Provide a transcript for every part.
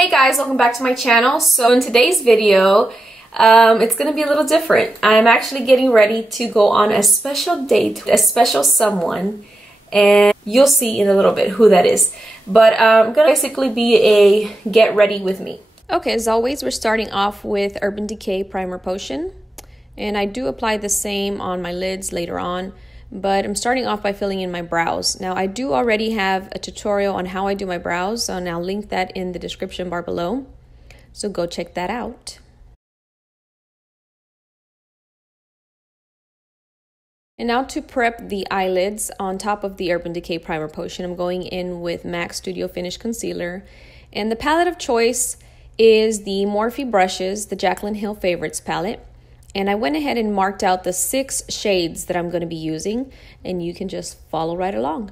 Hey guys, welcome back to my channel. So in today's video, it's gonna be a little different. I'm actually getting ready to go on a special date, a special someone, and you'll see in a little bit who that is. But I'm gonna basically be a get ready with me. Okay, as always, we're starting off with Urban Decay Primer Potion. And I do apply the same on my lids later on, but I'm starting off by filling in my brows. Now, I do already have a tutorial on how I do my brows, so I'll link that in the description bar below. So go check that out. And now to prep the eyelids on top of the Urban Decay Primer Potion, I'm going in with MAC Studio Finish Concealer. And the palette of choice is the Morphe brushes, the Jaclyn Hill Favorites palette. And I went ahead and marked out the 6 shades that I'm going to be using, and you can just follow right along.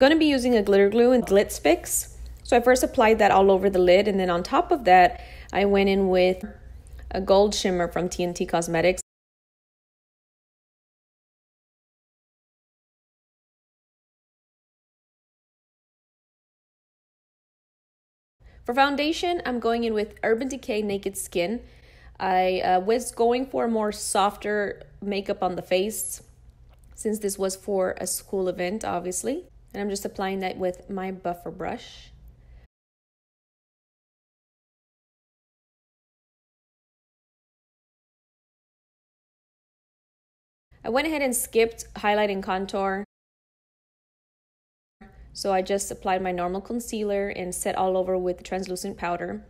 I'm going to be using a glitter glue in Glitz Fix. So I first applied that all over the lid, and then on top of that, I went in with a gold shimmer from TNT Cosmetics. For foundation, I'm going in with Urban Decay Naked Skin. I was going for a more softer makeup on the face, since this was for a school event, obviously. And I'm just applying that with my buffer brush. I went ahead and skipped highlight and contour. So I just applied my normal concealer and set all over with translucent powder.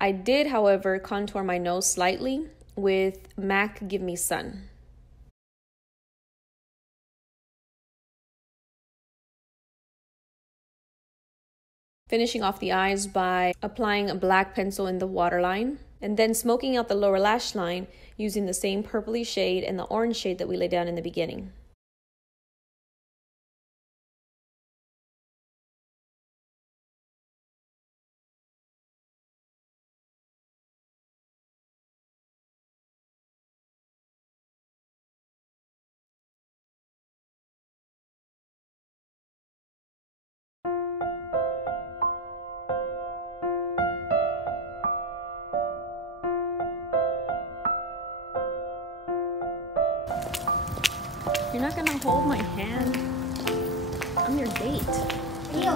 I did, however, contour my nose slightly with MAC Give Me Sun. Finishing off the eyes by applying a black pencil in the waterline, and then smoking out the lower lash line using the same purpley shade and the orange shade that we laid down in the beginning. You're not gonna hold my hand. I'm your date. Ew.